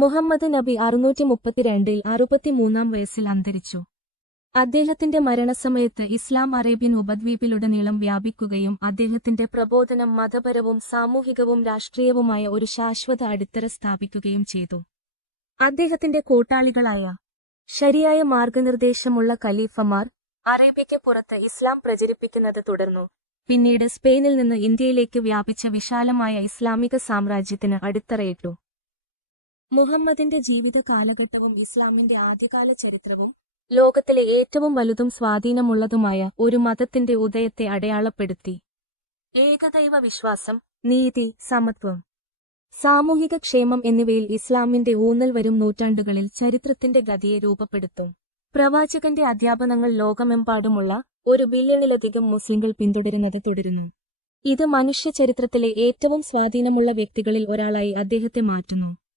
മുഹമ്മദ് നബി 632-ൽ 63-ാം വയസ്സിൽ അന്തരിച്ചു. അദ്ദേഹത്തിന്റെ മരണസമയത്ത് ഇസ്ലാം അറേബ്യൻ ഉപദ്വീപിലുടനീളം വ്യാപിക്കുകയും അദ്ദേഹത്തിന്റെ പ്രബോധനം മതപരവും സാമൂഹികവും രാഷ്ട്രീയവുമായ ഒരു ശാശ്വത അടിത്തറ സ്ഥാപിക്കുകയും ചെയ്തു. അദ്ദേഹത്തിന്റെ കൂട്ടാളികളായ ശരിയായ മാർഗനിർദ്ദേശമുള്ള ഖലീഫമാർ അറേബ്യയ്ക്ക് പുറത്ത് ഇസ്ലാം പ്രചരിപ്പിക്കുന്നത് തുടർന്നു. പിന്നീട് സ്പെയിനിൽ നിന്ന് ഇന്ത്യയിലേക്ക് വ്യാപിച്ച വിശാലമായ ഇസ്ലാമിക സാമ്രാജ്യത്തിന് അടിത്തറയിട്ടു. മുഹമ്മദിന്റെ ജീവിത കാലഘട്ടവും ഇസ്ലാമിന്റെ ആദ്യകാല ചരിത്രവും ലോകത്തിലെ ഏറ്റവും വലുതും സ്വാധീനമുള്ളതുമായ ഒരു മതത്തിന്റെ ഉദയത്തെ അടയാളപ്പെടുത്തി. ഏകദൈവ വിശ്വാസം, നീതി, സമത്വം, സാമൂഹിക ക്ഷേമം എന്നിവയിൽ ഇസ്ലാമിന്റെ ഊന്നൽ വരും നൂറ്റാണ്ടുകളിൽ ചരിത്രത്തിന്റെ ഗതിയെ രൂപപ്പെടുത്തും. പ്രവാചകന്റെ അധ്യാപനങ്ങൾ ലോകമെമ്പാടുമുള്ള 1 ബില്യണിലധികം മുസ്ലിംകൾ പിന്തുടരുന്നത് തുടരുന്നു. ഇത് മനുഷ്യ ചരിത്രത്തിലെ ഏറ്റവും സ്വാധീനമുള്ള വ്യക്തികളിൽ ഒരാളായി അദ്ദേഹത്തെ മാറ്റുന്നു.